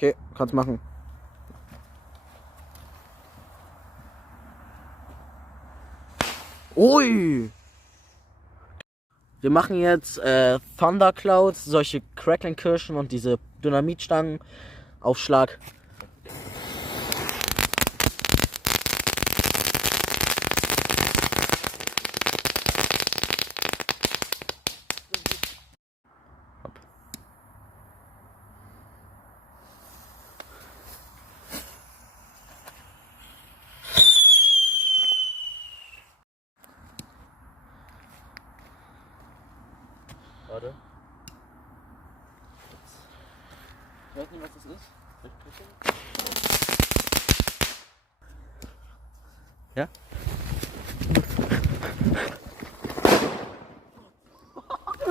Okay, kannst machen. Ui! Wir machen jetzt Thunderclouds, solche Crackling-Kirschen und diese Dynamitstangen. Aufschlag. Warte. Ich weiß nicht, was das ist. Ja?